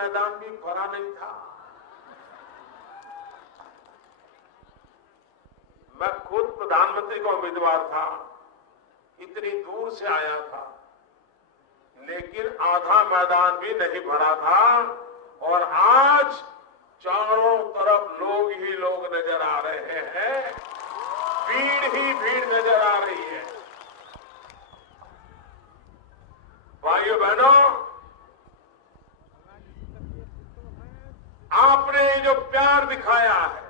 मैदान भी भरा नहीं था। मैं खुद प्रधानमंत्री का उम्मीदवार था, इतनी दूर से आया था, लेकिन आधा मैदान भी नहीं भरा था। और आज चारों तरफ लोग ही लोग नजर आ रहे हैं, भीड़ ही भीड़ नजर आ रही है। भाइयों बहनों, आपने जो प्यार दिखाया है,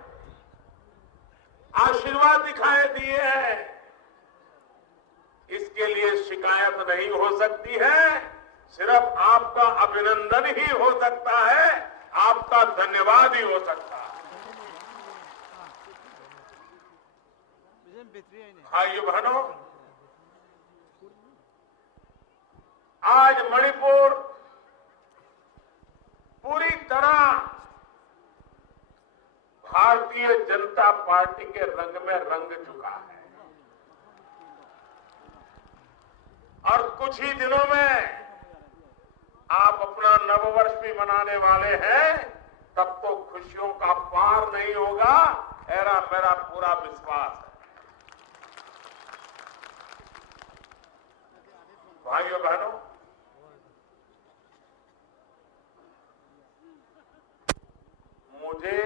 आशीर्वाद दिखाए दिए हैं, इसके लिए शिकायत नहीं हो सकती है, सिर्फ आपका अभिनंदन ही हो सकता है, आपका धन्यवाद ही हो सकता है। भाइयों बहनों, आज मणिपुर पूरी तरह भारतीय जनता पार्टी के रंग में रंग चुका है और कुछ ही दिनों में आप अपना नववर्ष भी मनाने वाले हैं, तब तो खुशियों का पार नहीं होगा, ऐसा मेरा पूरा विश्वास है। भाइयों बहनों, मुझे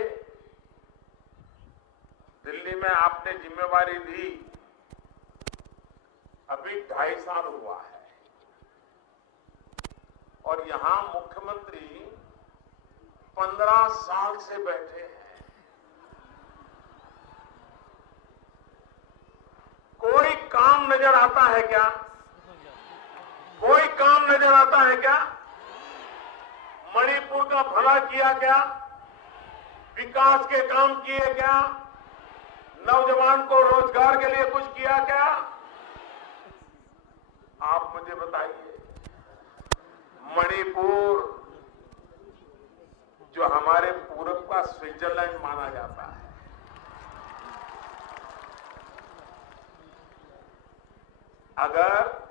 दिल्ली में आपने जिम्मेवारी दी, अभी 2.5 साल हुआ है और यहां मुख्यमंत्री 15 साल से बैठे हैं। कोई काम नजर आता है क्या? कोई काम नजर आता है क्या? मणिपुर का भला किया क्या? विकास के काम किए क्या? नौजवान को रोजगार के लिए कुछ किया क्या? आप मुझे बताइए। मणिपुर जो हमारे पूरब का स्विट्जरलैंड माना जाता है, अगर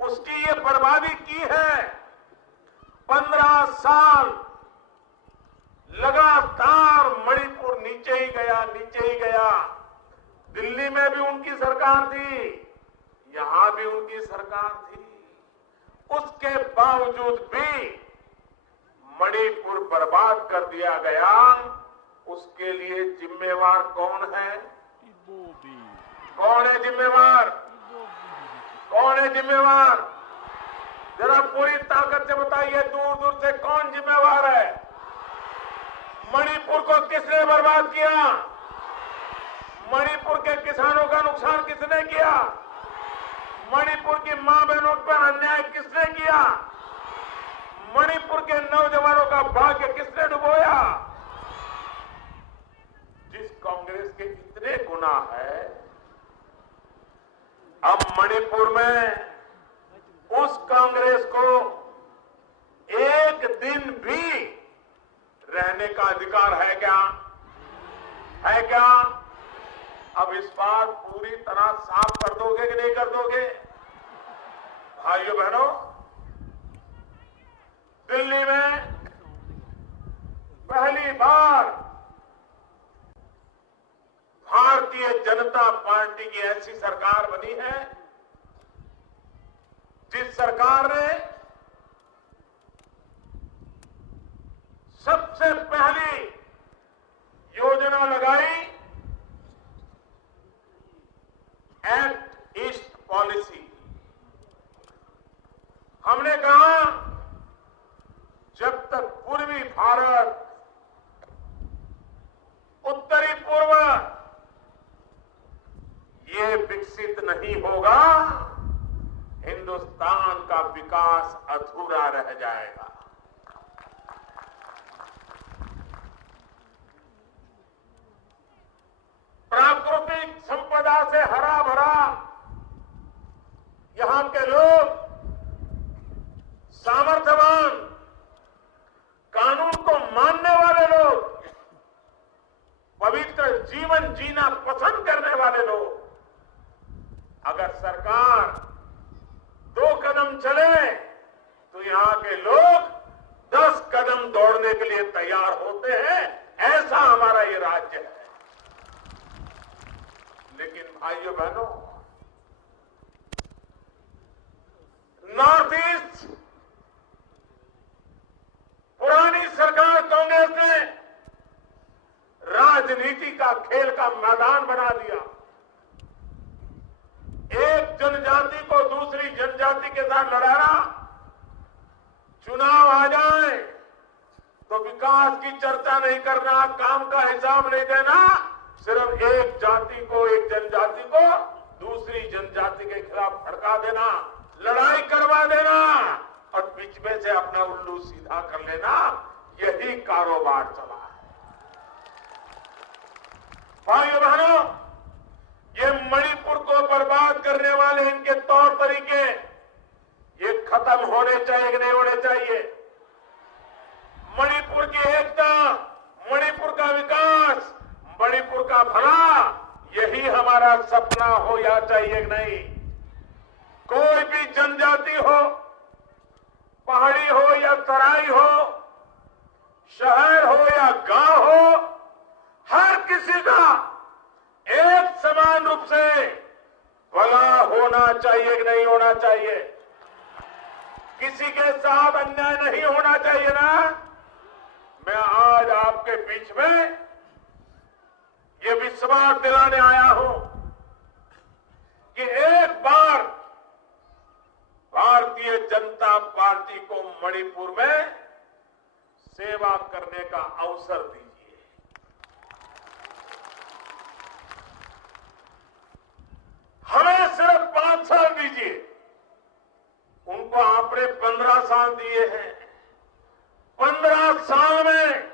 उसकी ये बर्बादी की है, 15 साल लगातार मणिपुर नीचे ही गया, नीचे ही गया। दिल्ली में भी उनकी सरकार थी, यहां भी उनकी सरकार थी, उसके बावजूद भी मणिपुर बर्बाद कर दिया गया। उसके लिए जिम्मेवार कौन है? कौन है जिम्मेवार? कौन है जिम्मेवार? जरा पूरी ताकत से बताइए, दूर दूर से कौन जिम्मेवार है? मणिपुर को किसने बर्बाद किया? मणिपुर के किसानों का नुकसान किसने किया? मणिपुर की मां बहनों पर अन्याय किसने किया? मणिपुर के नौजवानों का भाग्य किसने डुबोया? जिस कांग्रेस के इतने गुना है, अब मणिपुर में उस कांग्रेस को एक दिन भी रहने का अधिकार है क्या? है क्या? अब इस बार पूरी तरह साफ कर दोगे कि नहीं कर दोगे? भाइयों बहनों, दिल्ली में पहली बार भारतीय जनता पार्टी की ऐसी सरकार बनी है जिस सरकार ने सबसे पहली योजना लगाई एक्ट ईस्ट पॉलिसी। हमने कहा जब तक पूर्वी भारत, उत्तरी पूर्व ये विकसित नहीं होगा, हिंदुस्तान का विकास अधूरा रह जाएगा। प्राकृतिक संपदा से हरा भरा यहां के लोग सामर्थ्यवान, कानून को मानने वाले लोग, पवित्र जीवन जीना पसंद करने वाले लोग, अगर सरकार 2 कदम चले में लोग 10 कदम दौड़ने के लिए तैयार होते हैं, ऐसा हमारा ये राज्य है। लेकिन भाइयों बहनों, नॉर्थ ईस्ट पुरानी सरकार कांग्रेस ने राजनीति का खेल का मैदान बना दिया। एक जनजाति को दूसरी जनजाति के साथ लड़ाना, चुनाव आ जाए तो विकास की चर्चा नहीं करना, काम का हिसाब नहीं देना, सिर्फ एक जाति को, एक जनजाति को दूसरी जनजाति के खिलाफ भड़का देना, लड़ाई करवा देना और बीच में से अपना उल्लू सीधा कर लेना, यही कारोबार चला है। भाइयों बहनों, ये मणिपुर को बर्बाद करने वाले इनके तौर तरीके ये खत्म होने चाहिए कि नहीं होने चाहिए? मणिपुर की एकता, मणिपुर का विकास, मणिपुर का भला, यही हमारा सपना हो या चाहिए कि नहीं? कोई भी जनजाति हो, पहाड़ी हो या तराई हो, शहर हो या गांव हो, हर किसी का एक समान रूप से भला होना चाहिए कि नहीं होना चाहिए? किसी के साथ अन्याय नहीं होना चाहिए ना? मैं आज आपके बीच में ये विश्वास दिलाने आया हूं कि एक बार भारतीय जनता पार्टी को मणिपुर में सेवा करने का अवसर दीजिए। हमें सिर्फ 5 साल दीजिए। उनको आपने 15 साल दिए हैं। 15 साल में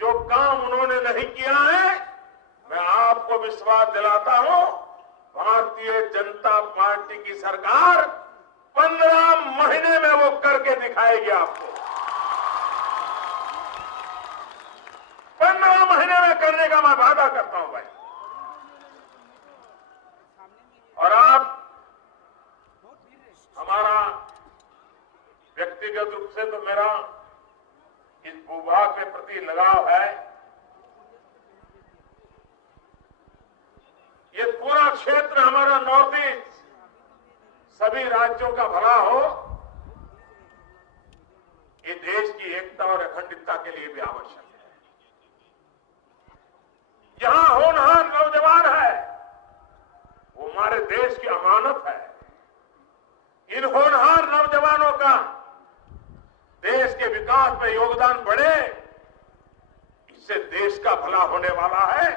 जो काम उन्होंने नहीं किया है, मैं आपको विश्वास दिलाता हूं, भारतीय जनता पार्टी की सरकार 15 महीने में वो करके दिखाएगी आपको। 15 महीने में करने का मैं वादा करता हूं भाई। और आप, हमारा व्यक्तिगत रूप से तो मेरा इस भूभाग के प्रति लगाव है। ये पूरा क्षेत्र हमारा नॉर्थ ईस्ट, सभी राज्यों का भला हो, ये देश की एकता और अखंडता के लिए भी आवश्यक है। यहां होनहार नौजवान है, वो हमारे देश की अमानत है। इन होनहार नौजवानों का देश के विकास में योगदान बढ़े, इससे देश का भला होने वाला है,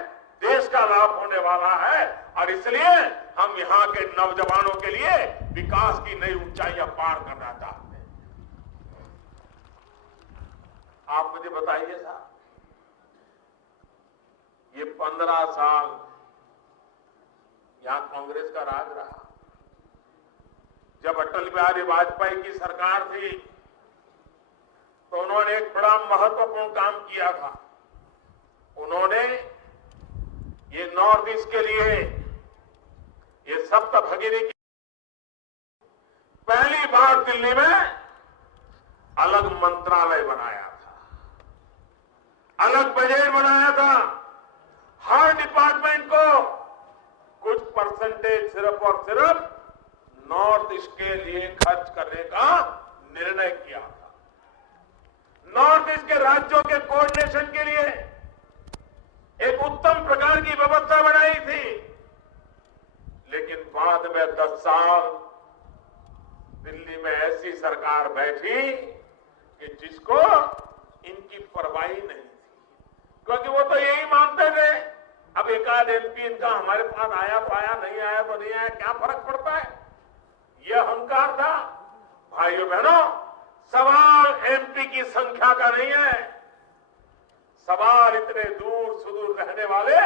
देश का लाभ होने वाला है। और इसलिए हम यहां के नौजवानों के लिए विकास की नई ऊंचाइयां पार करना चाहते हैं। आप मुझे बताइए साहब, ये 15 साल यहां कांग्रेस का राज रहा। जब अटल बिहारी वाजपेयी की सरकार थी तो उन्होंने एक बड़ा महत्वपूर्ण काम किया था। उन्होंने ये नॉर्थ ईस्ट के लिए ये सप्त भगिनी की पहली बार दिल्ली में अलग मंत्रालय बनाया था, अलग बजट बनाया था। हर डिपार्टमेंट को कुछ परसेंटेज सिर्फ और सिर्फ नॉर्थ ईस्ट के लिए खर्च करने का निर्णय किया था। नॉर्थ ईस्ट के राज्यों के कोऑर्डिनेशन के लिए एक उत्तम प्रकार की व्यवस्था बनाई थी। लेकिन बाद में 10 साल दिल्ली में ऐसी सरकार बैठी कि जिसको इनकी परवाह नहीं थी, क्योंकि वो तो यही मानते थे अब एकाध एमपी इनका हमारे पास आया तो आया, नहीं आया तो नहीं आया, क्या फर्क पड़ता है, यह अहंकार था। भाइयों बहनों, सवाल एमपी की संख्या का नहीं है, सवाल इतने दूर सुदूर रहने वाले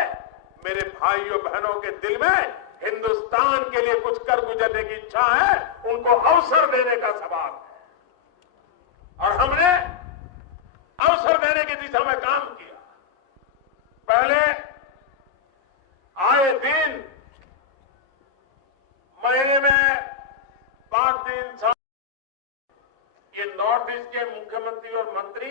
मेरे भाइयों बहनों के दिल में हिंदुस्तान के लिए कुछ कर गुजरने की इच्छा है, उनको अवसर देने का सवाल है। और हमने अवसर देने की दिशा में काम किया। पहले आए दिन महीने में 5 दिन नॉर्थ ईस्ट के मुख्यमंत्री और मंत्री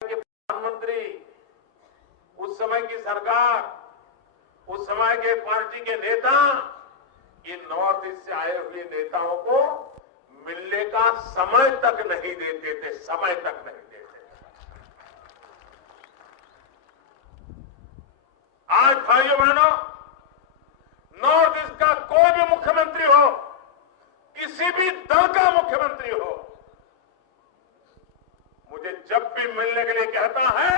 प्रधानमंत्री, उस समय की सरकार, उस समय के पार्टी के नेता ये नॉर्थ ईस्ट से आए हुए नेताओं को मिलने का समय तक नहीं देते थे, समय तक नहीं देते थे। आज भाइयों बहनों, नॉर्थ ईस्ट का कोई भी मुख्यमंत्री हो, किसी भी दल का मुख्यमंत्री हो, मुझे जब भी मिलने के लिए कहता है,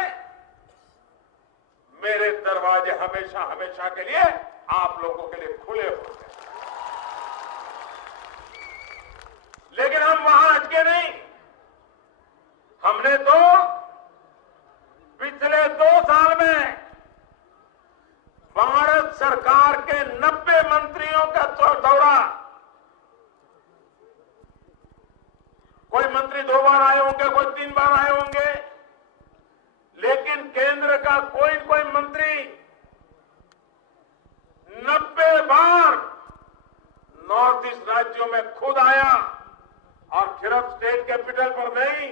मेरे दरवाजे हमेशा हमेशा के लिए आप लोगों के लिए खुले होते हैं। लेकिन हम वहां अटके नहीं। हमने तो पिछले 2 साल में भारत सरकार के 90 मंत्रियों का दौरा, कोई मंत्री 2 बार आए होंगे, कोई 3 बार आए होंगे, लेकिन केंद्र का कोई मंत्री 90 बार नॉर्थ ईस्ट राज्यों में खुद आया और सिर्फ स्टेट कैपिटल पर नहीं,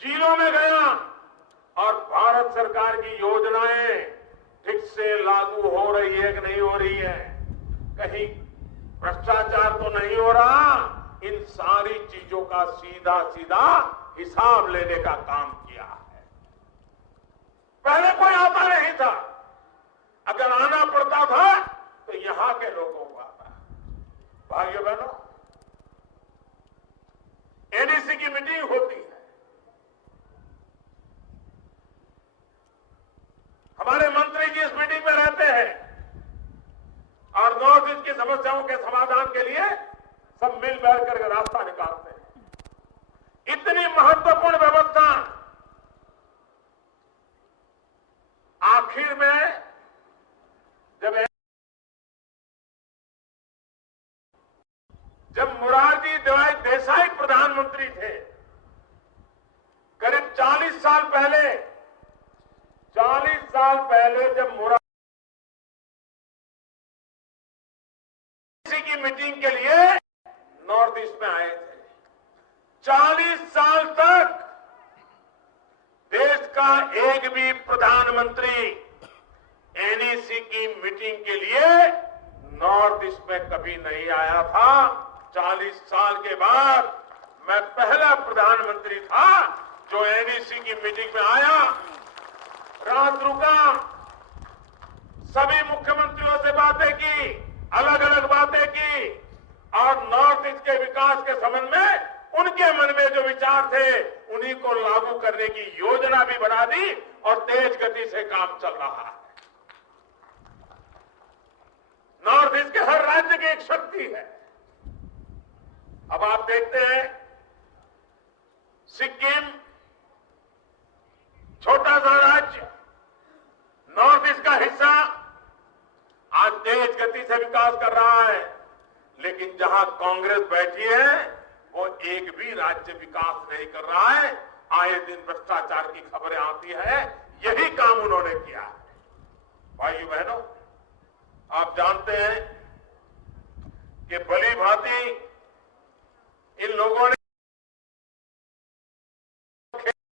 जिलों में गया और भारत सरकार की योजनाएं ठीक से लागू हो रही है कि नहीं हो रही है, कहीं भ्रष्टाचार तो नहीं हो रहा, इन सारी चीजों का सीधा सीधा हिसाब लेने का काम किया है। पहले कोई आता नहीं था, अगर आना पड़ता था तो यहां के लोगों को आता। भाइयों बहनों, एडीसी की मीटिंग होती है, हमारे मंत्री जी इस मीटिंग में रहते हैं और नॉर्थ ईस्ट की समस्याओं के समाधान के लिए सब मिल बैठ करके रास्ता निकालते हैं। इतनी महत्वपूर्ण व्यवस्था आखिर में जब मोरारजी देसाई प्रधानमंत्री थे, करीब 40 साल पहले जब मोरारजी की मीटिंग के लिए नॉर्थ ईस्ट में आए थे, 40 साल तक देश का एक भी प्रधानमंत्री एनईसी की मीटिंग के लिए नॉर्थ ईस्ट में कभी नहीं आया था। 40 साल के बाद मैं पहला प्रधानमंत्री था जो एनईसी की मीटिंग में आया, रात रुका, सभी मुख्यमंत्रियों से बातें की, अलग अलग बातें की और नॉर्थ ईस्ट के विकास के संबंध में उनके मन में जो विचार थे उन्हीं को लागू करने की योजना भी बना दी और तेज गति से काम चल रहा है। नॉर्थ ईस्ट के हर राज्य की एक शक्ति है। अब आप देखते हैं, सिक्किम छोटा सा राज्य, नॉर्थ ईस्ट का हिस्सा, आज तेज गति से विकास कर रहा है, लेकिन जहां कांग्रेस बैठी है वो एक भी राज्य विकास नहीं कर रहा है। आए दिन भ्रष्टाचार की खबरें आती है, यही काम उन्होंने किया है। भाइयों बहनों, आप जानते हैं कि भली भांति इन लोगों ने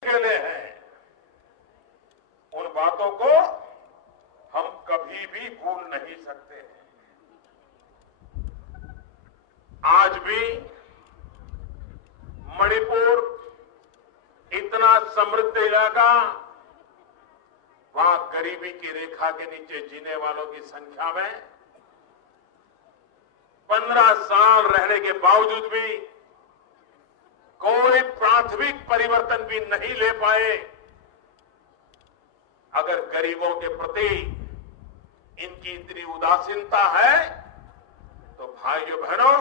खेले हैं, उन बातों को हम कभी भी भूल नहीं सकते। आज भी मणिपुर इतना समृद्ध इलाका, वहां गरीबी की रेखा के नीचे जीने वालों की संख्या में 15 साल रहने के बावजूद भी कोई प्राथमिक परिवर्तन भी नहीं ले पाए। अगर गरीबों के प्रति इनकी इतनी उदासीनता है तो भाइयों बहनों,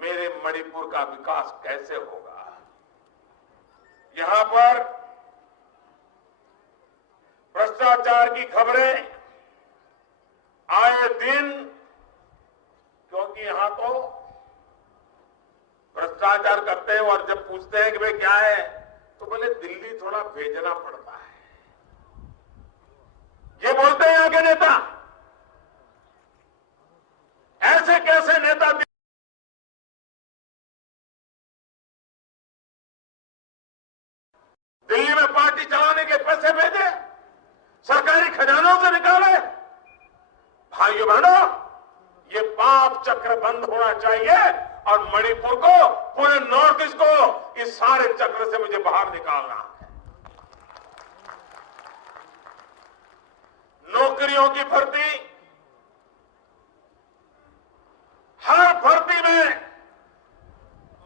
मेरे मणिपुर का विकास कैसे होगा? यहां पर भ्रष्टाचार की खबरें आए दिन, क्योंकि यहां तो भ्रष्टाचार करते हैं और जब पूछते हैं कि भाई क्या है, तो बोले दिल्ली थोड़ा भेजना पड़ता है। ये बोलते हैं यहां के नेता, घरों से निकाले। भाइयों बहनों, ये पाप चक्र बंद होना चाहिए और मणिपुर को, पूरे नॉर्थ ईस्ट को इस सारे चक्र से मुझे बाहर निकालना है। नौकरियों की भर्ती, हर भर्ती में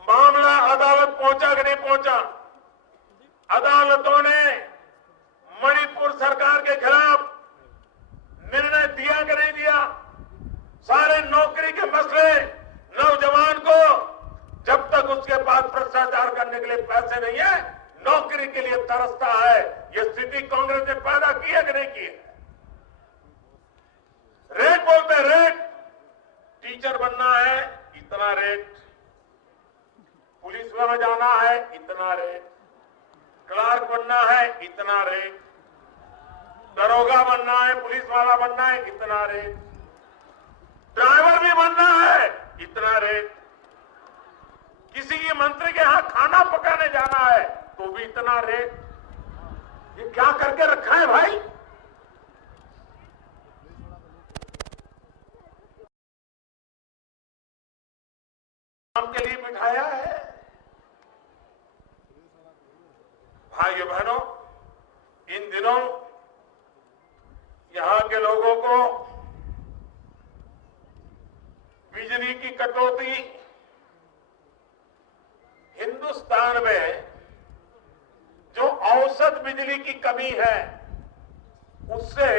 मामला अदालत पहुंचा कि नहीं पहुंचा? अदालतों ने मणिपुर सरकार के खिलाफ निर्णय दिया कि नहीं दिया? सारे नौकरी के मसले, नौजवान को जब तक उसके पास भ्रष्टाचार करने के लिए पैसे नहीं है, नौकरी के लिए तरसता है। यह स्थिति कांग्रेस ने पैदा की है कि नहीं की है? रेट बोलते हैं, रेट। टीचर बनना है इतना रेट, पुलिस में जाना है इतना रेट, क्लार्क बनना है इतना रेट, दरोगा बनना है, पुलिस वाला बनना है इतना रेट, ड्राइवर भी बनना है इतना रेट, किसी की मंत्री के यहां खाना पकाने जाना है तो भी इतना रेट। ये क्या करके रखा है भाई? काम के लिए बिठाया है। भाइयों बहनों, इन दिनों यहां के लोगों को बिजली की कटौती, हिंदुस्तान में जो औसत बिजली की कमी है उससे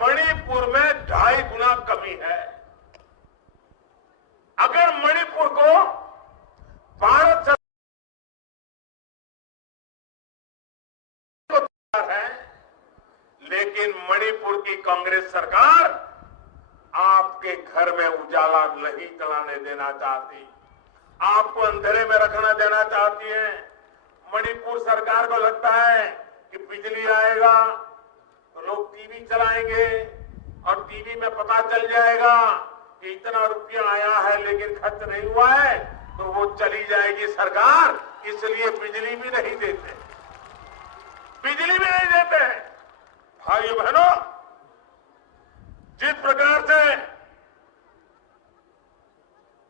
मणिपुर में 2.5 गुना कमी है। अगर मणिपुर को भारत सरकार है, लेकिन मणिपुर की कांग्रेस सरकार आपके घर में उजाला नहीं चलाने देना चाहती, आपको अंधेरे में रखना देना चाहती है। मणिपुर सरकार को लगता है कि बिजली आएगा तो लोग टीवी चलाएंगे और टीवी में पता चल जाएगा कि इतना रुपया आया है लेकिन खर्च नहीं हुआ है, तो वो चली जाएगी सरकार, इसलिए बिजली भी नहीं देते, बिजली भी नहीं देते। भाइयों बहनों, जिस प्रकार से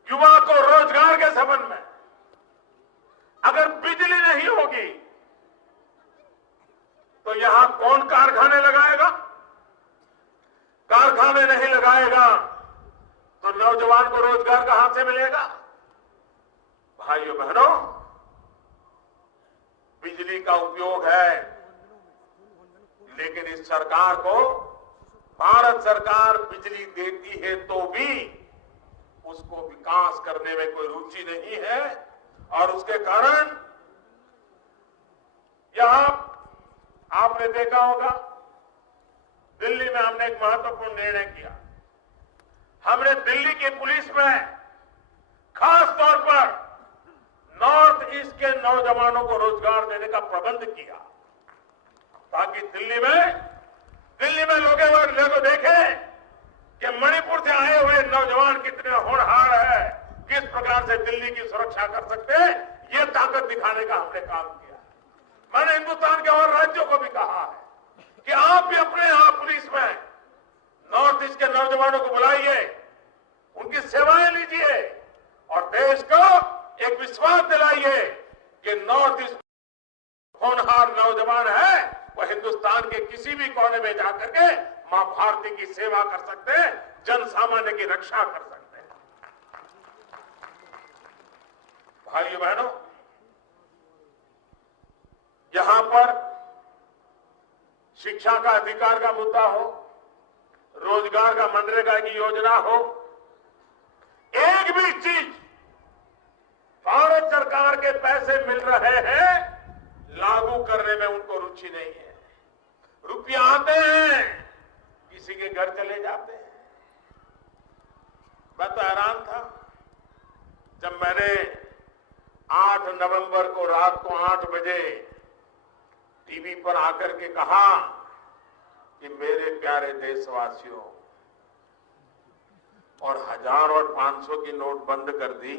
युवा को रोजगार के संबंध में अगर बिजली नहीं होगी तो यहां कौन कारखाने लगाएगा? कारखाने नहीं लगाएगा तो नौजवान को रोजगार कहां से मिलेगा? भाइयों बहनों, बिजली का उपयोग है, लेकिन इस सरकार को, भारत सरकार बिजली देती है तो भी उसको विकास करने में कोई रुचि नहीं है और उसके कारण यहां आपने देखा होगा, दिल्ली में हमने एक महत्वपूर्ण निर्णय किया। हमने दिल्ली की पुलिस में खास तौर पर नॉर्थ ईस्ट के नौजवानों को रोजगार देने का प्रबंध किया, ताकि दिल्ली में लोग देखें कि मणिपुर से आए हुए नौजवान कितने होनहार है, किस प्रकार से दिल्ली की सुरक्षा कर सकते हैं, ये ताकत दिखाने का हमने काम किया। मैंने हिंदुस्तान के और राज्यों को भी कहा है कि आप भी अपने यहां पुलिस में नॉर्थ ईस्ट के नौजवानों को बुलाइए, उनकी सेवाएं लीजिए और देश को एक विश्वास दिलाइए कि नॉर्थ ईस्ट होनहार नौजवान है, वो हिंदुस्तान के किसी भी कोने में जाकर के मां भारती की सेवा कर सकते हैं, जन सामान्य की रक्षा कर सकते हैं। भाइयों बहनों, यहां पर शिक्षा का अधिकार का मुद्दा हो, रोजगार का मनरेगा की योजना हो, एक भी चीज भारत सरकार के पैसे मिल रहे हैं लागू करने में उनको रुचि नहीं है। रुपया आते हैं, किसी के घर चले जाते हैं। मैं तो हैरान था जब मैंने 8 नवंबर को रात को 8 बजे टीवी पर आकर के कहा कि मेरे प्यारे देशवासियों, और 1000 और 500 की नोट बंद कर दी,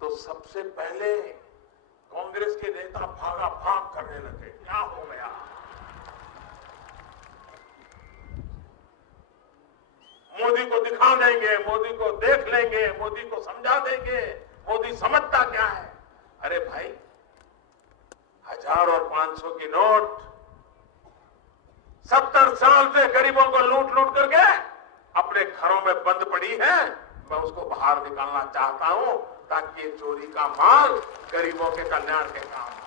तो सबसे पहले कांग्रेस के नेता भागा भाग करने लगे। क्या हो गया? मोदी को दिखा देंगे, मोदी को देख लेंगे, मोदी को समझा देंगे, मोदी समझता क्या है। अरे भाई, 1000 और 500 की नोट 70 साल से गरीबों को लूट लूट करके अपने घरों में बंद पड़ी है। मैं उसको बाहर निकालना चाहता हूं ताकि ये चोरी का माल गरीबों के कल्याण के काम आए,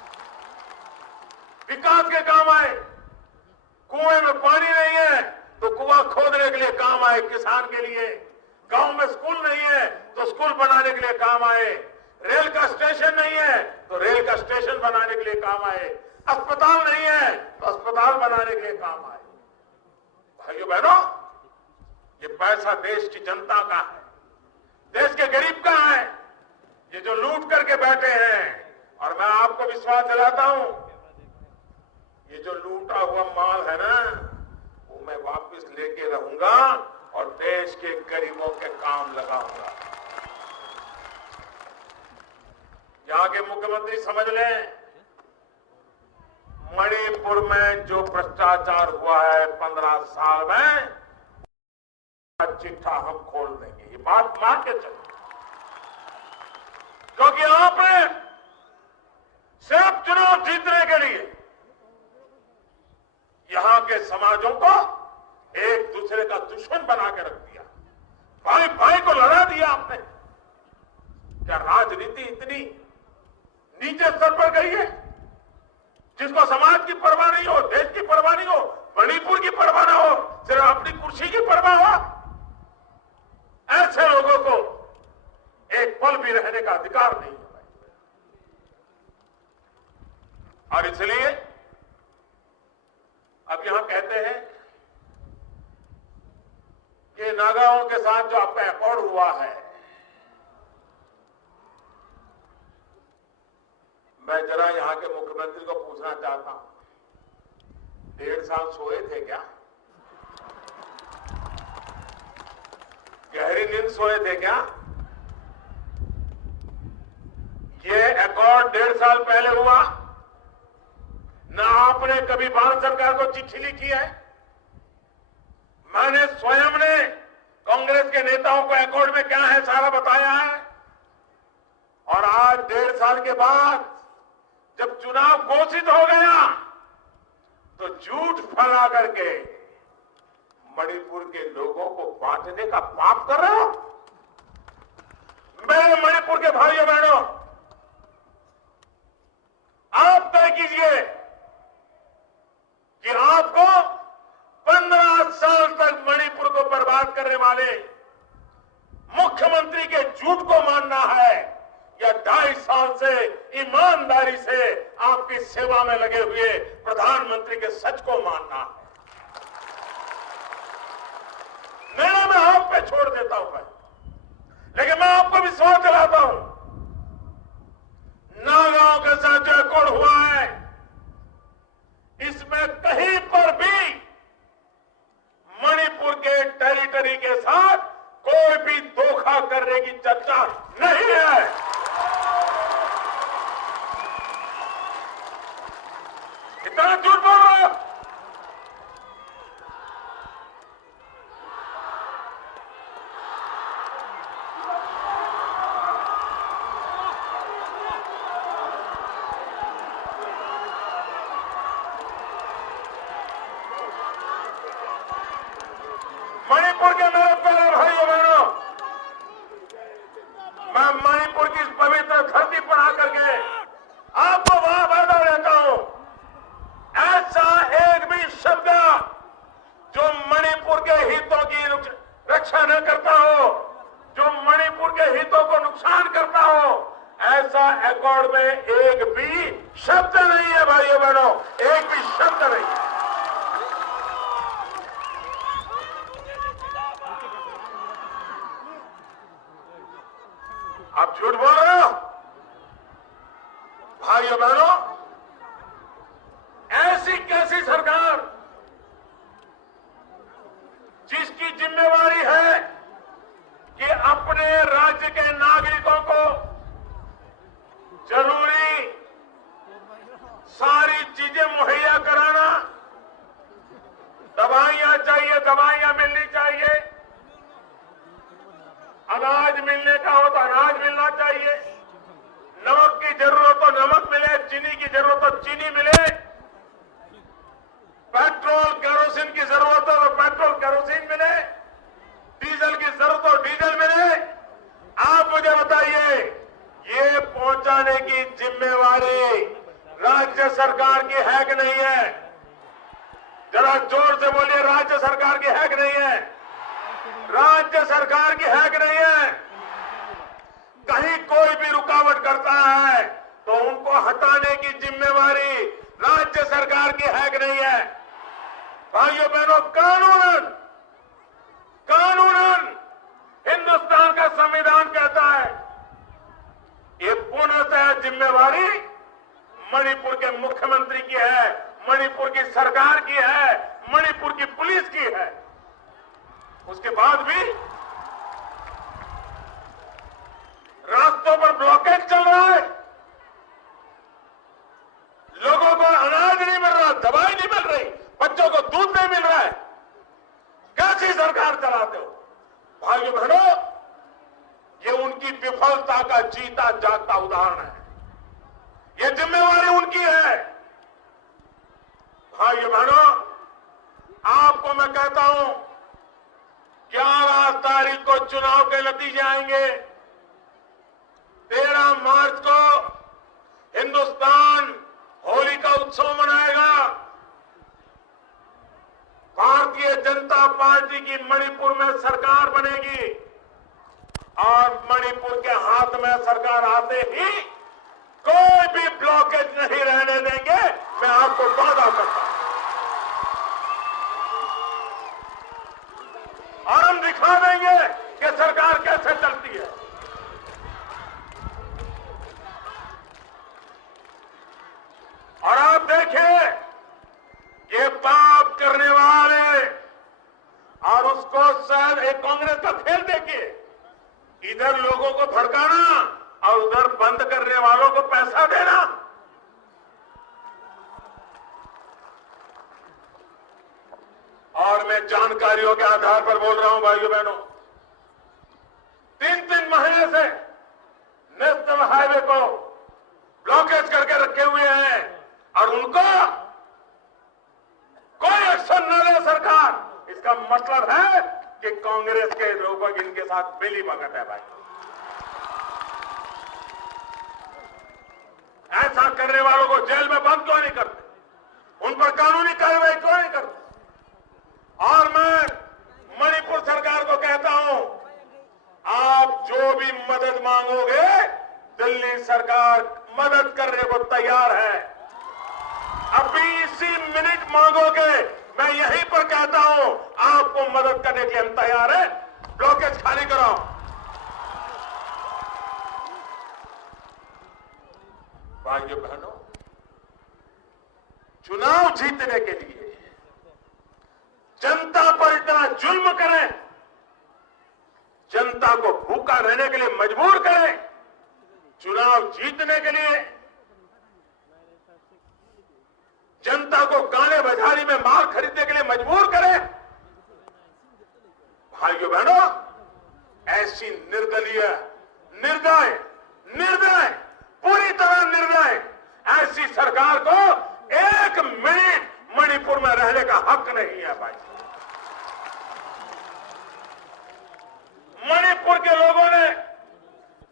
विकास के काम आए। कुएं में पानी नहीं है तो कुआं खोदने के लिए काम आए किसान के लिए। गांव में स्कूल नहीं है तो स्कूल बनाने के लिए काम आए। रेल का स्टेशन नहीं है तो रेल का स्टेशन बनाने के लिए काम आए। अस्पताल नहीं है तो अस्पताल बनाने के लिए काम आए। भाइयों बहनों, ये पैसा देश की जनता का है, देश के गरीब का है, ये जो लूट करके बैठे हैं। और मैं आपको विश्वास दिलाता हूं, ये जो लूटा हुआ माल है ना, वो मैं वापस लेके रहूंगा और देश के गरीबों के काम लगाऊंगा। यहां के मुख्यमंत्री समझ लें, मणिपुर में जो भ्रष्टाचार हुआ है 15 साल में, चिट्ठा हम खोल देंगे। ये बात मान के चलो, क्योंकि आपने सिर्फ चुनाव जीतने के लिए यहां के समाजों को एक दूसरे का दुश्मन बना के रख दिया। भाई भाई को लड़ा दिया आपने। क्या राजनीति इतनी नीचे स्तर पर गई है, जिसको समाज की परवाह नहीं हो, देश की परवाह नहीं हो, मणिपुर की परवाह ना हो, सिर्फ अपनी कुर्सी की परवाह हो? ऐसे लोगों को एक पल भी रहने का अधिकार नहीं है। और इसलिए अब यहां कहते हैं कि नागाओं के साथ जो आपका एकॉर्ड हुआ है, मैं जरा यहां के मुख्यमंत्री को पूछना चाहता हूं, 1.5 साल सोए थे क्या? गहरी नींद सोए थे क्या? ये एकॉर्ड 1.5 साल पहले हुआ ना। आपने कभी भारत सरकार को चिट्ठी लिखी है? मैंने स्वयं ने कांग्रेस के नेताओं को एकॉर्ड में क्या है सारा बताया है। और आज 1.5 साल के बाद जब चुनाव घोषित हो गया तो झूठ फैला करके मणिपुर के लोगों को बांटने का पाप कर रहे हो। मेरे मणिपुर के भाइयों बहनों, आप तय कीजिए कि आपको 15 साल तक मणिपुर को बर्बाद करने वाले मुख्यमंत्री के झूठ को मानना है या 2.5 साल से ईमानदारी से आपकी सेवा में लगे हुए प्रधानमंत्री के सच को मानना है। निर्णय मैं आप पे छोड़ देता हूं भाई, लेकिन मैं आपको विश्वास दिलाता हूं, नागाओं के साथ जो एकॉर्ड हुआ है, इसमें कहीं पर भी मणिपुर के टेरिटरी के साथ कोई भी धोखा करने की चर्चा नहीं है। इतना झूठ बोल रहे हो। मणिपुर के मेरे प्यारे भाइयों बहनों, मैं मणिपुर की इस पवित्र धरती पर आकर के आपको वहां वादा देता हूं, ऐसा एक भी शब्द जो मणिपुर के हितों की रक्षा न करता हो, जो मणिपुर के हितों को नुकसान करता हो, ऐसा एकॉर्ड में एक भी शब्द नहीं है भाइयों बहनों, एक भी शब्द नहीं है। आप झूठ बोल रहे हो भाइयों बहनों। ऐसी कैसी सरकार जिसकी जिम्मेवारी है कि अपने राज्य के नागरिकों को जरूरी सारी चीजें मुहैया कराना, दवाइयां चाहिए दवाइयां मिलनी चाहिए, जरा जोर से बोलिए, राज्य सरकार की है कि नहीं है? राज्य सरकार की है कि नहीं है? कहीं कोई भी रुकावट करता है तो उनको हटाने की जिम्मेवारी राज्य सरकार की है कि नहीं है? भाइयों बहनों, कानूनन हिंदुस्तान का संविधान कहता है ये पूर्णतः जिम्मेवारी मणिपुर के मुख्यमंत्री की है, मणिपुर की सरकार की है, मणिपुर की पुलिस की है। उसके बाद भी रास्तों पर ब्लॉकेज चल रहा है, लोगों को अनाज नहीं मिल रहा, दवाई नहीं मिल रही, बच्चों को दूध नहीं मिल रहा है। कैसी सरकार चलाते हो? भाइयों बहनों, ये उनकी विफलता का जीता जागता उदाहरण है। ये जिम्मेवारी उनकी है। भाइयों बहनों, आपको मैं कहता हूं 11 तारीख को चुनाव के नतीजे आएंगे। 13 मार्च को हिंदुस्तान होली का उत्सव मनाएगा। भारतीय जनता पार्टी की मणिपुर में सरकार बनेगी और मणिपुर के हाथ में सरकार आते ही कोई भी ब्लॉकेज नहीं रहने देंगे, मैं आपको वादा करता हूं। और हम दिखा देंगे कि सरकार कैसे चलती है। और आप देखिए, ये पाप करने वाले और उसको शायद एक कांग्रेस का खेल देखिए, इधर लोगों को भड़काना और उधर बंद करने वालों को पैसा देना। और मैं जानकारियों के आधार पर बोल रहा हूं भाइयों बहनों, 3-3 महीने से नेशनल हाईवे को ब्लॉकेज करके रखे हुए हैं और उनको कोई एक्शन न ले सरकार। इसका मतलब है कि कांग्रेस के लोग इनके साथ मिली भगत है। भाई, ऐसा करने वालों को जेल में बंद क्यों नहीं करते? उन पर कानूनी कार्रवाई क्यों नहीं करते? और मैं मणिपुर सरकार को कहता हूं, आप जो भी मदद मांगोगे, दिल्ली सरकार मदद करने को तैयार है। अभी इसी मिनट मांगोगे, मैं यहीं पर कहता हूं, आपको मदद करने के लिए हम तैयार हैं। ब्लॉकेज खाली कराओ। भाइयों बहनों, चुनाव जीतने के लिए जनता पर इतना जुल्म करें, जनता को भूखा रहने के लिए मजबूर करें, चुनाव जीतने के लिए जनता को गाने बजारी में माल खरीदने के लिए मजबूर करें। भाइयों बहनों, ऐसी निर्दलीय, निर्दय, पूरी तरह निर्दय ऐसी सरकार को 1 मिनट मणिपुर में रहने का हक नहीं है। भाई, मणिपुर के लोगों ने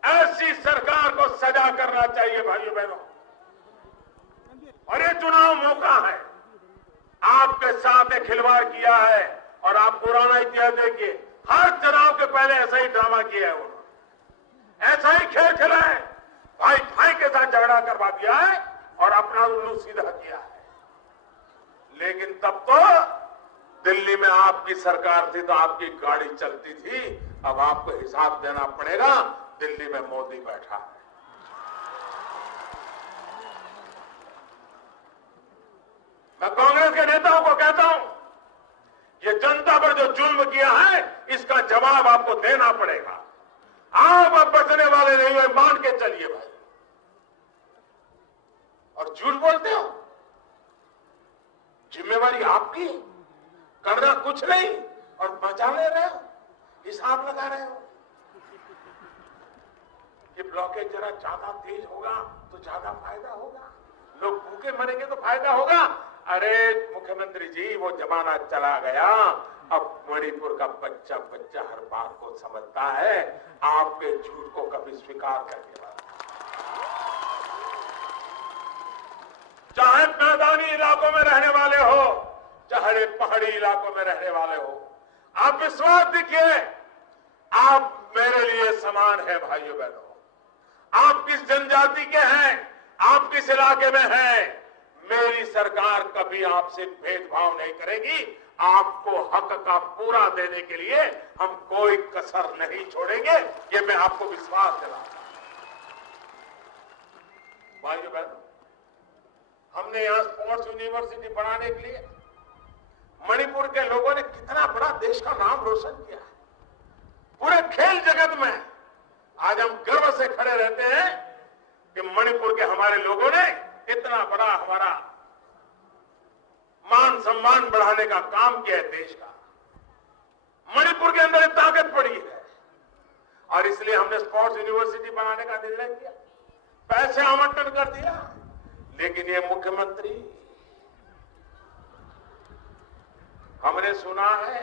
ऐसी सरकार को सजा करना चाहिए। भाइयों बहनों, और ये चुनाव मौका है। आपके साथ एक खिलवाड़ किया है और आप पुराना इतिहास देखिए, हर चुनाव के पहले ऐसा ही ड्रामा किया है उन्होंने, ऐसा ही खेल खेला है, भाई के साथ झगड़ा करवा दिया है और अपना उल्लू सीधा किया है। लेकिन तब तो दिल्ली में आपकी सरकार थी तो आपकी गाड़ी चलती थी। अब आपको हिसाब देना पड़ेगा, दिल्ली में मोदी बैठा है। मैं कांग्रेस के नेताओं को कहता हूं, ये जनता पर जो जुल्म किया है, इसका जवाब आपको देना पड़ेगा। आप अब बचने वाले नहीं हो, मान के चलिए भाई। और झूठ बोलते हो, जिम्मेवारी आपकी, करना कुछ नहीं और मजा ले रहे हो, हिसाब लगा रहे हो। ये ब्लॉकेज जरा ज्यादा तेज होगा तो ज्यादा फायदा होगा, लोग भूखे मरेंगे तो फायदा होगा। अरे मुख्यमंत्री जी, वो जमाना चला गया। अब मणिपुर का बच्चा हर बात को समझता है, आपके झूठ को कभी स्वीकार करने वाला। चाहे मैदानी इलाकों में रहने वाले हो, चाहे पहाड़ी इलाकों में रहने वाले हो, आप विश्वास दिखिए, आप मेरे लिए समान है भाइयों बहनों। आप किस जनजाति के हैं, आप किस इलाके में हैं, मेरी सरकार कभी आपसे भेदभाव नहीं करेगी। आपको हक का पूरा देने के लिए हम कोई कसर नहीं छोड़ेंगे, ये मैं आपको विश्वास दिलाता हूं। भाइयों बहनों, हमने यहां स्पोर्ट्स यूनिवर्सिटी बनाने के लिए मणिपुर के लोगों ने कितना बड़ा देश का नाम रोशन किया है। पूरे खेल जगत में आज हम गर्व से खड़े रहते हैं कि मणिपुर के हमारे लोगों ने इतना बड़ा हमारा मान सम्मान बढ़ाने का काम किया है देश का। मणिपुर के अंदर एक ताकत पड़ी है और इसलिए हमने स्पोर्ट्स यूनिवर्सिटी बनाने का निर्णय किया, पैसे आवंटन कर दिया। लेकिन ये मुख्यमंत्री, हमने सुना है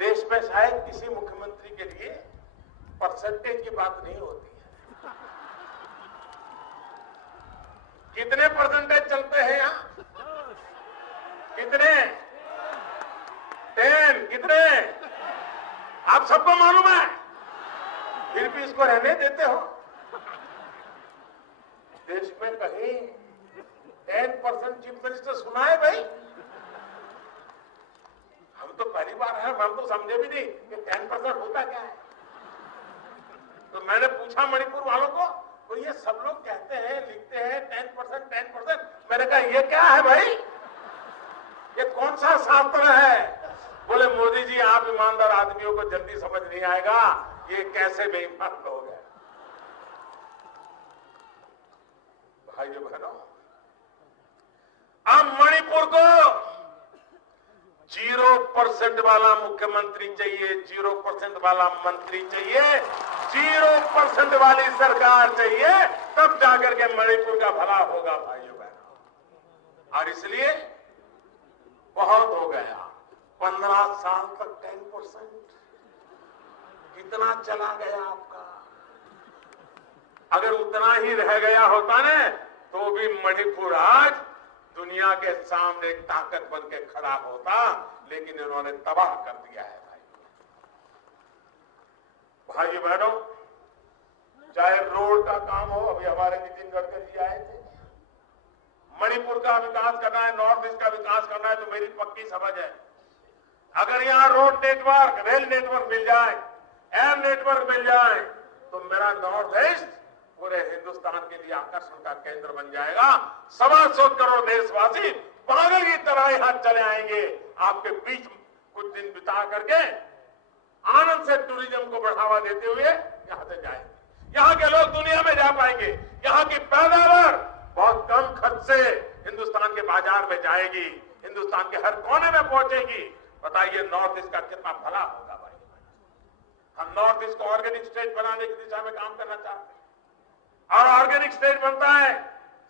देश में शायद किसी मुख्यमंत्री के लिए परसेंटेज की बात नहीं होती है। कितने परसेंटेज चलते हैं यहां? कितने? 10? कितने? आप सबको मालूम है, फिर भी इसको रहने देते हो। देश में कहीं 10% चीफ मिनिस्टर सुना है भाई? हम तो पहली बार है, हम तो समझे भी नहीं कि 10% होता क्या है। तो मैंने पूछा मणिपुर वालों को, तो ये सब लोग कहते हैं, लिखते हैं 10%। मैंने कहा ये क्या है भाई, ये कौन सा शास्त्र है? बोले मोदी जी, आप ईमानदार आदमियों को जल्दी समझ नहीं आएगा, ये कैसे बेईमान लोग हैं। भाइयों बहनों, अब मणिपुर को 0% वाला मुख्यमंत्री चाहिए, 0% वाला मंत्री चाहिए, 0% वाली सरकार चाहिए, तब जाकर के मणिपुर का भला होगा भाइयों बहनों। और इसलिए बहुत हो गया, 15 साल तक 10%, कितना चला गया आपका। अगर उतना ही रह गया होता ना, तो भी मणिपुर आज दुनिया के सामने एक ताकत बन के खड़ा होता, लेकिन इन्होंने तबाह कर दिया है भाई बहनों। चाहे रोड का काम हो, अभी हमारे नितिन गडकरी जी आए थे, मणिपुर का विकास करना है, नॉर्थ ईस्ट का विकास करना है, तो मेरी पक्की समझ है, अगर यहां रोड नेटवर्क, रेल नेटवर्क मिल जाए, एयर नेटवर्क मिल जाए, तो मेरा नॉर्थ ईस्ट पूरे हिंदुस्तान के लिए आकर्षण का केंद्र बन जाएगा। 125 करोड़ देशवासी पागल की तरह यहां चले आएंगे, आपके बीच कुछ दिन बिता करके आनंद से टूरिज्म को बढ़ावा देते हुए यहां से जाएंगे। यहां के लोग दुनिया में जा पाएंगे, यहां की पैदावार बहुत कम खर्च से हिंदुस्तान के बाजार में जाएगी, हिंदुस्तान के हर कोने में पहुंचेगी। बताइए नॉर्थ ईस्ट का कितना भला होगा भाई। हम नॉर्थ ईस्ट को ऑर्गेनिक स्टेट बनाने की दिशा में काम करना चाहते हैं, और ऑर्गेनिक स्टेट बनता है,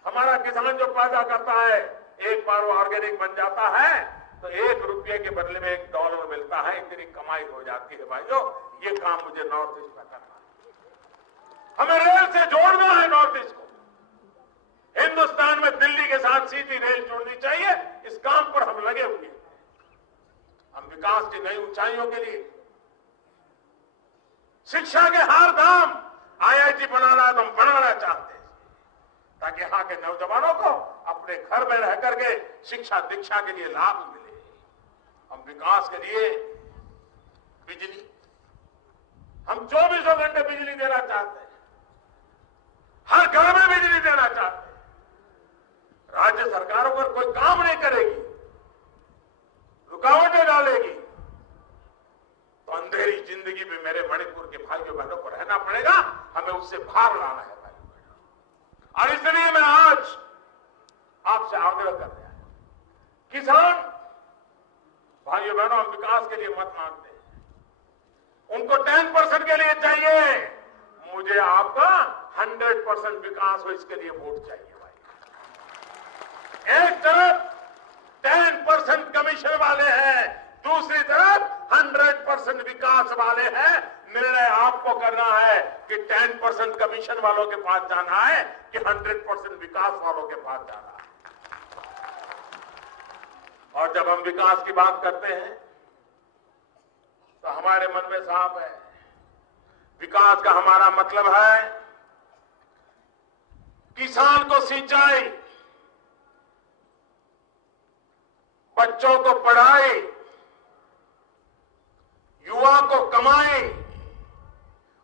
हमारा किसान जो पैदा करता है, एक बार वो ऑर्गेनिक बन जाता है तो ₹1 के बदले में $1 मिलता है, इतनी कमाई हो जाती है भाइयों। ये काम मुझे नॉर्थ ईस्ट में करना है। हमें रेल से जोड़ना है नॉर्थ ईस्ट को। हिंदुस्तान में दिल्ली के साथ सीधी रेल जोड़नी चाहिए, इस काम पर हम लगे हुए हैं। हम विकास की नई ऊंचाइयों के लिए, शिक्षा के हर धाम IIT बनाना है तो हम बनाना चाहते हैं, ताकि यहाँ के नौजवानों को अपने घर में रह करके शिक्षा दीक्षा के लिए लाभ मिले। हम विकास के लिए बिजली, हम 24 घंटे बिजली देना चाहते हैं, हर घर में बिजली देना चाहते हैं। राज्य सरकारों पर कोई काम नहीं करेगी, रुकावटें डालेगी, तो अंधेरी जिंदगी में मेरे मणिपुर के भाइयों बहनों को रहना पड़ेगा। हमें उससे बाहर लाना है भाइयों बहनों। और इसलिए मैं आज आपसे आग्रह कर रहा हूं, किसान भाइयों बहनों, हम विकास के लिए मत मांगते हैं, उनको 10% के लिए चाहिए, मुझे आपका 100% विकास हो, इसके लिए वोट चाहिए भाई। एक तरफ 10% कमीशन वाले हैं, दूसरी तरफ 100% विकास वाले हैं। निर्णय आपको करना है कि 10% कमीशन वालों के पास जाना है कि 100% विकास वालों के पास जाना है। और जब हम विकास की बात करते हैं तो हमारे मन में साफ है, विकास का हमारा मतलब है किसान को सिंचाई, बच्चों को पढ़ाई, युवा को कमाई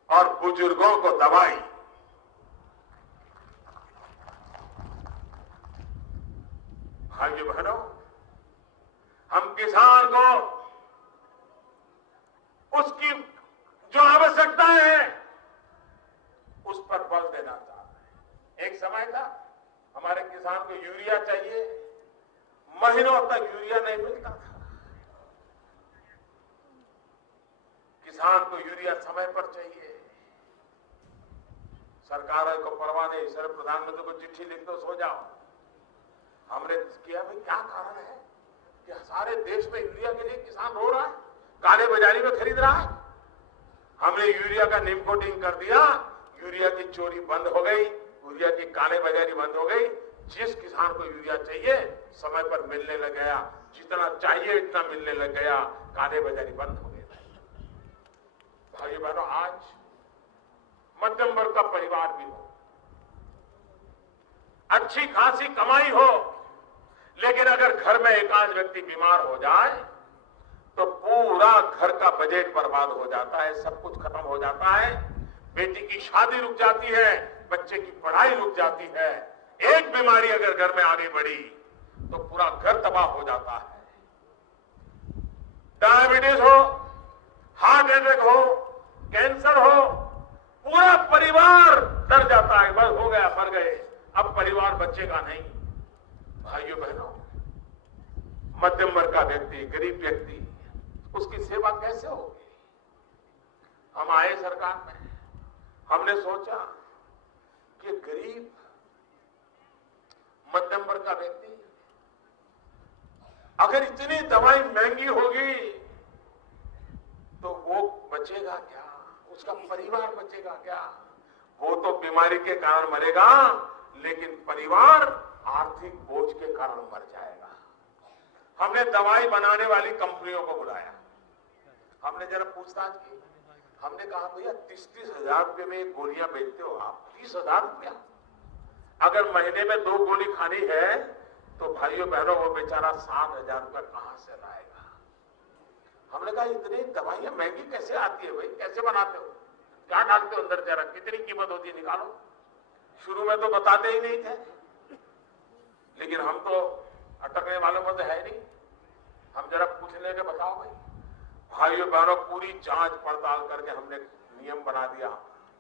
और बुजुर्गों को दवाई। भाइयों बहनों, हम किसान को उसकी जो आवश्यकताएं हैं उस पर बल देना चाहते हैं। एक समय था हमारे किसान को यूरिया चाहिए, महीनों तक यूरिया नहीं मिलता था। किसान को यूरिया समय पर चाहिए, सरकारों को परवाह नहीं, सर प्रधानमंत्री को चिट्ठी लिख दो सो जाओ। हमने किया भाई क्या कारण है कि सारे देश में यूरिया के लिए किसान रो रहा है, काले बाजारी में खरीद रहा है। हमने यूरिया का नियम कोटिंग कर दिया, यूरिया की चोरी बंद हो गई, यूरिया की काले बाजारी बंद हो गई। जिस किसान को यूरिया चाहिए समय पर मिलने लग गया, जितना चाहिए इतना मिलने लग गया, काले बाजारी बंद हो गई। भाइयों बहनों, आज मध्यम वर्ग का परिवार भी हो, अच्छी खासी कमाई हो, लेकिन अगर घर में एकांत व्यक्ति बीमार हो जाए तो पूरा घर का बजट बर्बाद हो जाता है, सब कुछ खत्म हो जाता है। बेटी की शादी रुक जाती है, बच्चे की पढ़ाई रुक जाती है। एक बीमारी अगर घर में आगे बढ़ी तो पूरा घर तबाह हो जाता है। डायबिटीज हो, हार्ट अटैक हो, कैंसर हो, पूरा परिवार डर जाता है, बस हो गया, मर गए, अब परिवार बचेगा नहीं। भाइयों बहनों, मध्यम वर्ग का व्यक्ति, गरीब व्यक्ति, उसकी सेवा कैसे होगी? हम आए सरकार में, हमने सोचा कि गरीब मध्यम वर्ग का व्यक्ति अगर इतनी दवाई महंगी होगी तो वो बचेगा क्या, उसका परिवार बचेगा क्या? वो तो बीमारी के कारण मरेगा, लेकिन परिवार आर्थिक बोझ के कारण मर जाएगा। हमने दवाई बनाने वाली कंपनियों को बुलाया, हमने जरा पूछताछ की। हमने कहा भैया 30-30 हजार रुपये में एक गोलियां बेचते हो आप, 30,000 रुपया, अगर महीने में 2 गोली खानी है तो भाइयों बहनों वो बेचारा 7,000 रुपया कहां से लाएगा? हमने कहा इतनी दवाइयां महंगी कैसे आती है भाई, कैसे बनाते हो, क्या डालते हो अंदर, जरा कितनी कीमत होती है निकालो। शुरू में तो बताते ही नहीं थे, लेकिन हम तो अटकने वालों में तो है नहीं, हम जरा पूछ लेके बताओ भाई। भाइयों बहनों, पूरी जांच पड़ताल करके हमने नियम बना दिया।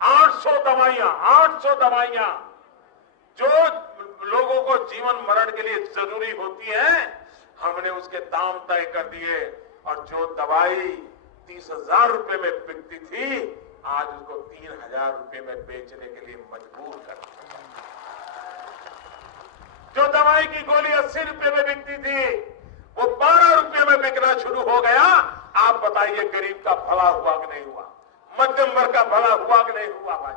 800 दवाइयां जो लोगों को जीवन मरण के लिए जरूरी होती है, हमने उसके दाम तय कर दिए, और जो दवाई 30,000 रुपए में बिकती थी आज उसको 3,000 रुपए में बेचने के लिए मजबूर कर दिया। जो दवाई की गोली 80 रुपए में बिकती थी वो 12 रुपए में बिकना शुरू हो गया। आप बताइए गरीब का भला हुआ कि नहीं हुआ, मध्यम वर्ग का भला हुआ कि नहीं हुआ? भाई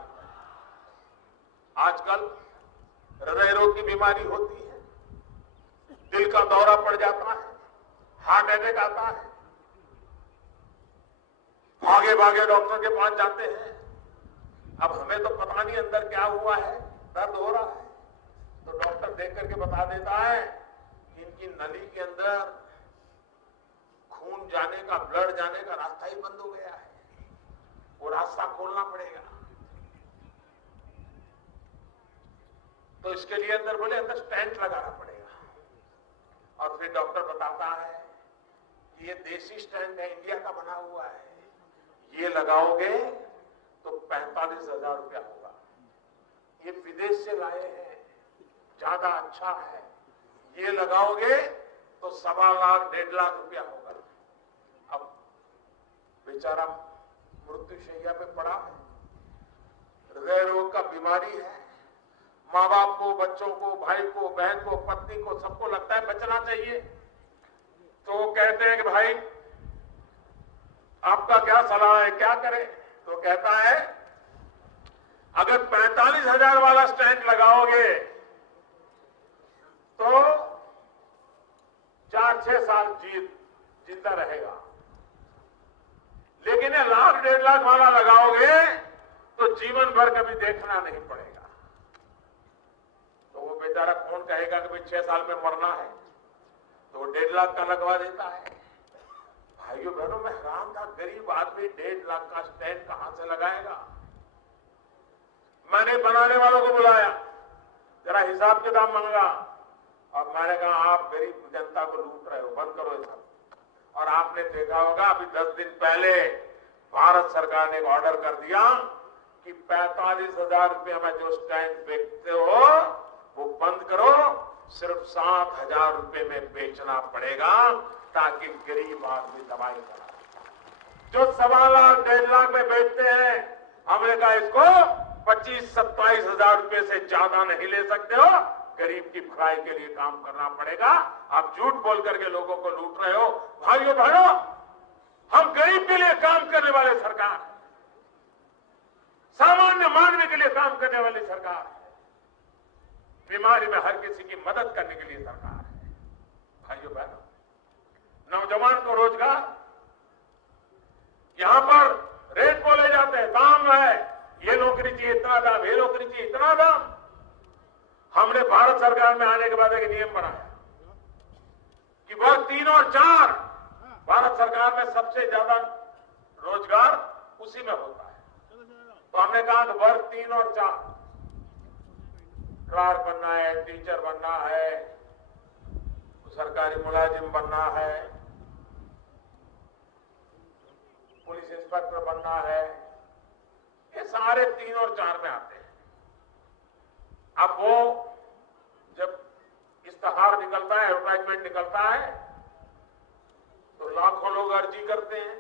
आजकल हृदय रोग की बीमारी होती है, दिल का दौरा पड़ जाता है, हार्ट अटैक आता है, भागे भागे डॉक्टर के पास जाते हैं। अब हमें तो पता नहीं अंदर क्या हुआ है, दर्द हो रहा है, तो डॉक्टर देख करके बता देता है कि इनकी नली के अंदर खून जाने का, ब्लड जाने का रास्ता ही बंद हो गया है, वो रास्ता खोलना पड़ेगा। तो इसके लिए अंदर बोले अंदर स्टेंट लगाना पड़ेगा। और फिर डॉक्टर बताता है कि ये देसी स्टेंट है, इंडिया का बना हुआ है, ये लगाओगे तो 45,000 रुपया होगा, ये विदेश से लाए हैं, ज्यादा अच्छा है, ये लगाओगे तो 1.25 लाख 1.5 लाख रुपया होगा। अब बेचारा मृत्युशैया पे पड़ा है, हृदय रोग का बीमारी है, माँ बाप को, बच्चों को, भाई को, बहन को, पत्नी को, सबको लगता है बचना चाहिए। तो वो कहते हैं कि भाई आपका क्या सलाह है, क्या करें? तो कहता है अगर 45,000 वाला स्टेंट लगाओगे तो 4 5-6 साल जिंदा रहेगा, लेकिन ये लाख 1.5 लाख वाला लगाओगे तो जीवन भर कभी देखना नहीं पड़ेगा। तो वो बेचारा कौन कहेगा कि भाई 6 साल में मरना है, तो वो 1.5 लाख का लगवा देता है। भाइयों बहनों, मैं हैरान था, गरीब आदमी 1.5 लाख का स्टैंड कहां से लगाएगा। मैंने बनाने वालों को बुलाया, जरा हिसाब किताब मांगा, और मैंने कहा आप गरीब जनता को लूट रहे हो, बंद करो ये सब। और आपने देखा होगा अभी 10 दिन पहले भारत सरकार ने एक ऑर्डर कर दिया कि 45,000 रुपये में जो स्टैंड बेचते हो वो बंद करो, सिर्फ 7,000 रुपये में बेचना पड़ेगा, ताकि गरीब आदमी दवाई करा। जो 1.25 लाख 1.5 लाख में बेचते हैं, हमने कहा इसको 25-27 हजार रुपये से ज्यादा नहीं ले सकते हो, गरीब की भलाई के लिए काम करना पड़ेगा। आप झूठ बोल करके लोगों को लूट रहे हो। भाइयों बहनों, हम गरीब के लिए काम करने वाले सरकार, सामान्य मानव के लिए काम करने वाली सरकार, बीमारी में हर किसी की मदद करने के लिए सरकार है। भाइयों बहनों, नौजवान को रोजगार, यहां पर रेट बोले जाते हैं, दाम है, ये नौकरी चाहिए इतना दाम, ये नौकरी चाहिए इतना दाम। हमने भारत सरकार में आने के बाद एक नियम बनाया कि वर्ग 3 और 4, भारत सरकार में सबसे ज्यादा रोजगार उसी में होता है। तो हमने कहा कि वर्ग 3 और 4, क्लर्क बनना है, टीचर बनना है, सरकारी मुलाजिम बनना है, पुलिस इंस्पेक्टर बनना है, ये सारे 3 और 4 में आते हैं। अब वो जब इस्तेहार निकलता है, एडवर्टाइजमेंट निकलता है, तो लाखों लोग अर्जी करते हैं।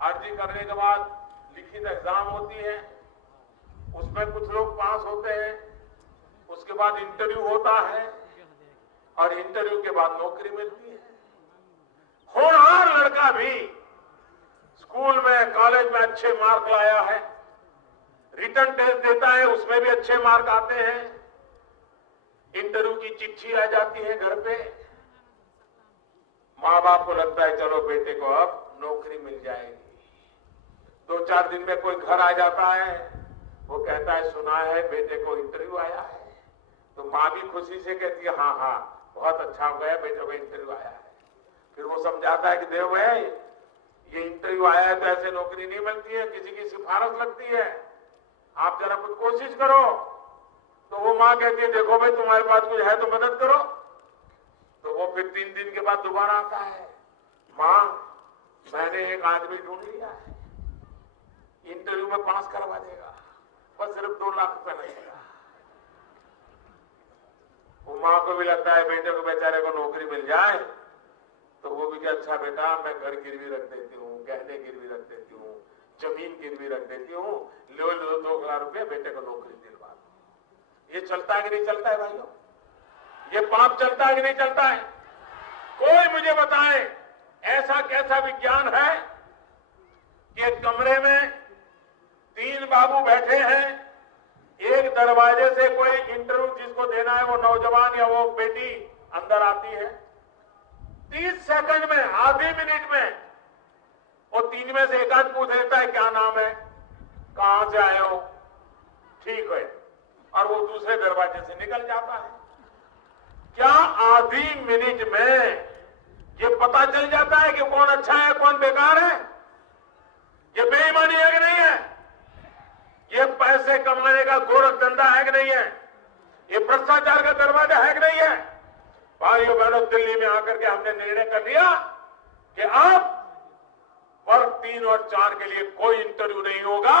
अर्जी करने के बाद लिखित एग्जाम होती है, उसमें कुछ लोग पास होते हैं, उसके बाद इंटरव्यू होता है, और इंटरव्यू के बाद नौकरी मिलती है। होनहार लड़का भी स्कूल में, कॉलेज में अच्छे मार्क लाया है, रिटर्न टेस्ट देता है, उसमें भी अच्छे मार्क आते हैं, इंटरव्यू की चिट्ठी आ जाती है घर पे, माँ बाप को लगता है चलो बेटे को अब नौकरी मिल जाएगी। 2-4 दिन में कोई घर आ जाता है, वो कहता है सुना है बेटे को इंटरव्यू आया है, तो माँ भी खुशी से कहती है हाँ हाँ बहुत अच्छा हो गया, बेटे को इंटरव्यू आया है। फिर वो समझाता है कि देव भाई ये इंटरव्यू आया है तो ऐसे नौकरी नहीं मिलती है, किसी की सिफारिश लगती है, आप जरा कुछ कोशिश करो। तो वो माँ कहती है देखो भाई तुम्हारे पास कुछ है तो मदद करो। तो वो फिर 3 दिन के बाद दोबारा आता है, माँ मैंने एक आदमी ढूंढ लिया है, इंटरव्यू में पास करवा देगा, बस सिर्फ 2 लाख रुपए लगेगा। वो माँ को भी लगता है बेटे को बेचारे को नौकरी मिल जाए, तो वो भी क्या अच्छा बेटा मैं घर गिरवी रख देती हूँ, गहने गिरवी रख देती हूँ, जमीन गिरवी रख देती हूँ, लो 2 लाख रुपये बेटे को नौकरी दिलवा दो। ये चलता है कि नहीं चलता है भाइयों? ये पाप चलता है कि नहीं चलता है? कोई मुझे बताए ऐसा कैसा विज्ञान है कि एक कमरे में 3 बाबू बैठे हैं, एक दरवाजे से कोई इंटरव्यू जिसको देना है वो नौजवान या वो बेटी अंदर आती है, 30 सेकंड में, आधे मिनट में वो 3 में से एक आध पूछ लेता है क्या नाम है, कहां से आए हो, ठीक है, और वो दूसरे दरवाजे से निकल जाता है। क्या आधी मिनट में ये पता चल जाता है कि कौन अच्छा है कौन बेकार है? ये बेईमानी है कि नहीं है? ये पैसे कमाने का गोरख धंधा है कि नहीं है? ये भ्रष्टाचार का दरवाजा है कि नहीं है? भाइयों बहनों, दिल्ली में आकर के हमने निर्णय कर लिया कि अब वर्ग 3 और 4 के लिए कोई इंटरव्यू नहीं होगा।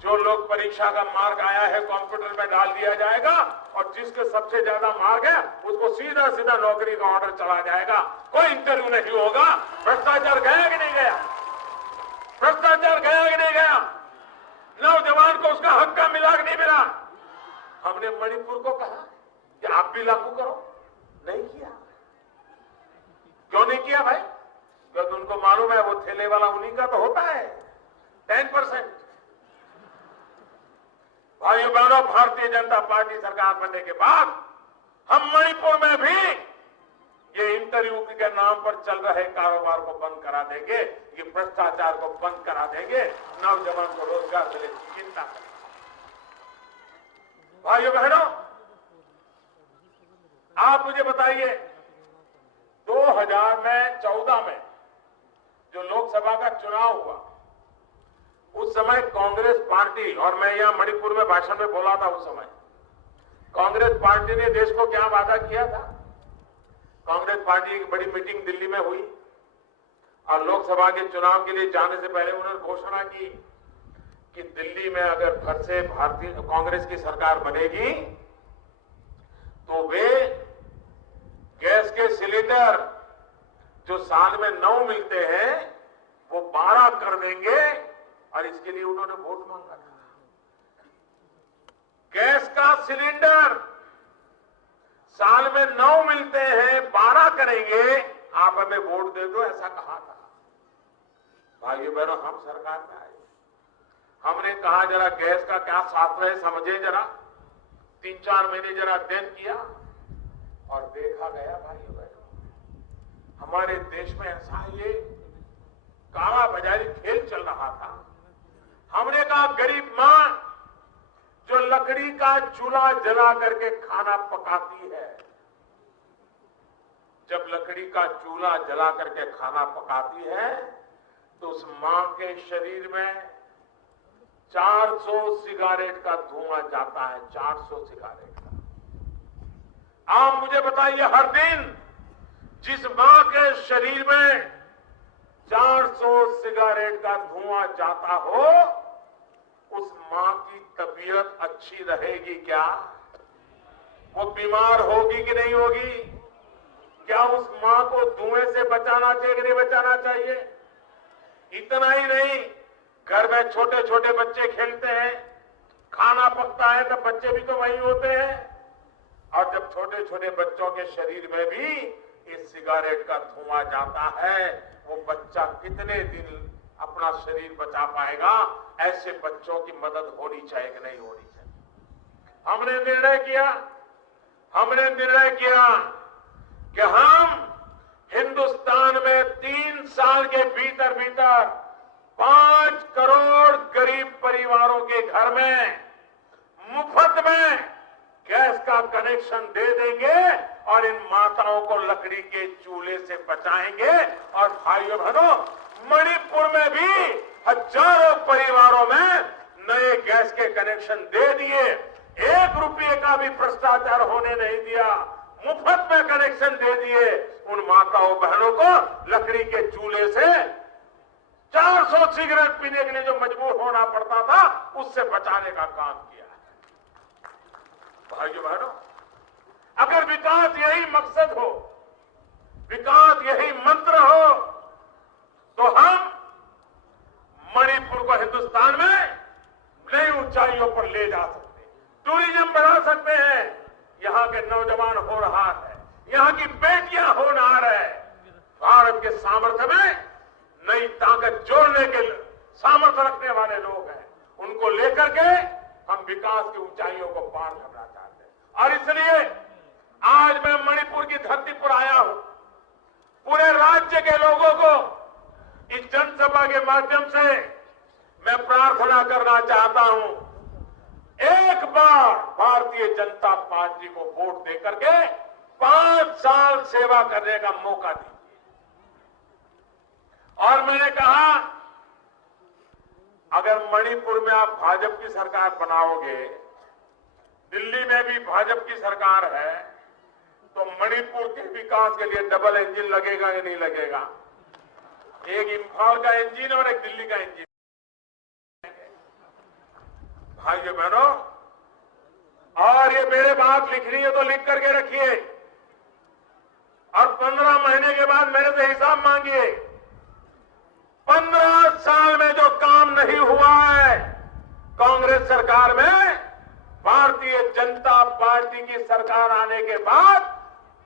जो लोग परीक्षा का मार्क आया है कंप्यूटर में डाल दिया जाएगा, और जिसके सबसे ज्यादा मार्क है उसको सीधा सीधा नौकरी का ऑर्डर चला जाएगा, कोई इंटरव्यू नहीं होगा। भ्रष्टाचार गया कि नहीं गया? भ्रष्टाचार गया कि नहीं गया? नौजवान को उसका हक का मिला कि नहीं मिला? हमने मणिपुर को कहा कि आप भी लागू करो, नहीं किया। क्यों नहीं किया भाई? क्योंकि उनको मालूम है वो थैले वाला उन्हीं का तो होता है 10%। भाइयों बहनों, भारतीय जनता पार्टी सरकार बनने के बाद हम मणिपुर में भी ये इंटरव्यू के नाम पर चल रहे कारोबार को बंद करा देंगे, ये भ्रष्टाचार को बंद करा देंगे, नौजवान को रोजगार मिले, चिंता करें। भाइयों बहनों, आप मुझे बताइए 2014 में जो लोकसभा का चुनाव हुआ, उस समय कांग्रेस पार्टी, और मैं यहां मणिपुर में भाषण में बोला था, उस समय कांग्रेस पार्टी ने देश को क्या वादा किया था। कांग्रेस पार्टी की बड़ी मीटिंग दिल्ली में हुई और लोकसभा के चुनाव के लिए जाने से पहले उन्होंने घोषणा की कि दिल्ली में अगर फिर से भारतीय कांग्रेस की सरकार बनेगी तो वे गैस के सिलेंडर जो साल में 9 मिलते हैं वो 12 कर देंगे, और इसके लिए उन्होंने वोट मांगा था। गैस का सिलेंडर साल में 9 मिलते हैं, 12 करेंगे, आप हमें वोट दे दो, ऐसा कहा था। भाइयों बहनों, हम सरकार में आए, हमने कहा जरा गैस का क्या शास्त्र है समझे, जरा 3-4 महीने जरा अध्ययन किया और देखा गया। भाइयों बहनों, हमारे देश में ऐसा ये काला बाजारी खेल चल रहा था। हमने कहा गरीब मां जो लकड़ी का चूल्हा जला करके खाना पकाती है, जब लकड़ी का चूल्हा जला करके खाना पकाती है तो उस मां के शरीर में 400 सिगारेट का धुआं जाता है, 400 सिगारेट का। आप मुझे बताइए, हर दिन जिस मां के शरीर में 400 सिगारेट का धुआं जाता हो, उस मां की तबीयत अच्छी रहेगी क्या? वो बीमार होगी कि नहीं होगी? क्या उस मां को धुएं से बचाना चाहिए कि नहीं बचाना चाहिए? इतना ही नहीं, घर में छोटे छोटे बच्चे खेलते हैं, खाना पकता है तो बच्चे भी तो वही होते हैं, और जब छोटे छोटे बच्चों के शरीर में भी इस सिगारेट का धुआं जाता है, वो बच्चा कितने दिन अपना शरीर बचा पाएगा? ऐसे बच्चों की मदद होनी चाहिए कि नहीं होनी चाहिए? हमने निर्णय किया कि हम हिंदुस्तान में 3 साल के भीतर 5 करोड़ गरीब परिवारों के घर में मुफ्त में गैस का कनेक्शन दे देंगे और इन माताओं को लकड़ी के चूल्हे से बचाएंगे। और भाइयों बहनों, मणिपुर में भी हजारों परिवारों में नए गैस के कनेक्शन दे दिए, 1 रुपये का भी भ्रष्टाचार होने नहीं दिया, मुफ्त में कनेक्शन दे दिए। उन माताओं बहनों को लकड़ी के चूल्हे से 400 सिगरेट पीने के लिए जो मजबूर होना पड़ता था, उससे बचाने का काम किया है। भाइयों बहनों, अगर विकास यही मकसद हो, विकास यही मंत्र हो, तो हम मणिपुर को हिंदुस्तान में नई ऊंचाइयों पर ले जा सकते हैं, टूरिज्म बढ़ा सकते हैं। यहां के नौजवान होनहार है, यहां की बेटियां होनहार है, भारत के सामर्थ्य में नई ताकत जोड़ने के सामर्थ्य रखने वाले लोग हैं। उनको लेकर के हम विकास की ऊंचाइयों को पार करना चाहते हैं। और इसलिए आज मैं मणिपुर की धरती पर आया हूं, पूरे राज्य के लोगों को इस जनसभा के माध्यम से मैं प्रार्थना करना चाहता हूं, एक बार भारतीय जनता पार्टी को वोट देकर के 5 साल सेवा करने का मौका दीजिए। और मैंने कहा, अगर मणिपुर में आप भाजपा की सरकार बनाओगे, दिल्ली में भी भाजपा की सरकार है, तो मणिपुर के विकास के लिए डबल इंजन लगेगा या नहीं लगेगा? एक इंफाल का इंजन और एक दिल्ली का इंजन। भाइयों बहनों, और ये मेरे बात लिखनी है तो लिख करके रखिए, और 15 महीने के बाद मेरे से हिसाब मांगिए। 15 साल में जो काम नहीं हुआ है कांग्रेस सरकार में, भारतीय जनता पार्टी की सरकार आने के बाद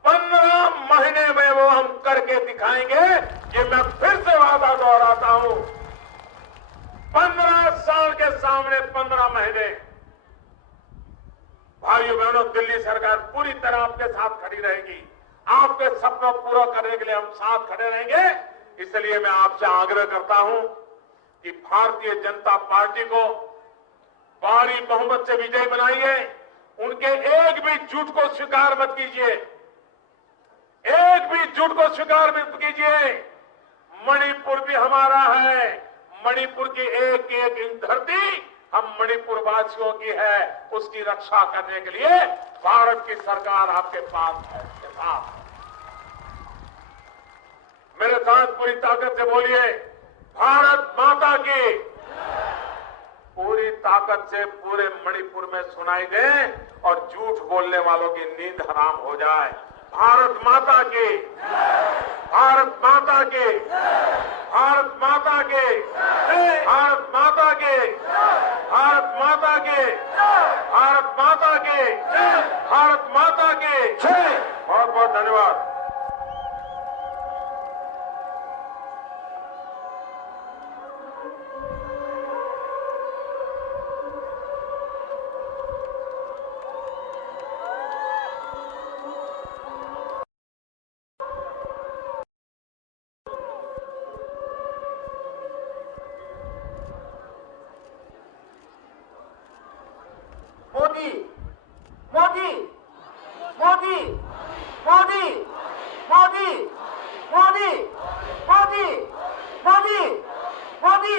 15 महीने में वो हम करके दिखाएंगे। ये मैं फिर से वादा दोहराता हूं, 15 साल के सामने 15 महीने। भाइयों बहनों, दिल्ली सरकार पूरी तरह आपके साथ खड़ी रहेगी, आपके सब सपना पूरा करने के लिए हम साथ खड़े रहेंगे। इसलिए मैं आपसे आग्रह करता हूं कि भारतीय जनता पार्टी को भारी बहुमत से विजय बनाइए। उनके एक भी झूठ को स्वीकार मत कीजिए, एक भी झूठ को स्वीकार मत कीजिए। मणिपुर भी हमारा है, मणिपुर की एक एक धरती हम मणिपुर वासियों की है। उसकी रक्षा करने के लिए भारत की सरकार आपके पास है, उसके साथ। मेरे साथ पूरी ताकत से बोलिए, भारत माता की। पूरी ताकत से पूरे मणिपुर में सुनाई दे और झूठ बोलने वालों की नींद हराम हो जाए। भारत माता की, भारत माता की, भारत माता के, भारत माता के, भारत माता के, भारत माता के, भारत माता के। बहुत बहुत धन्यवाद। मोदी मोदी मोदी मोदी मोदी मोदी मोदी मोदी मोदी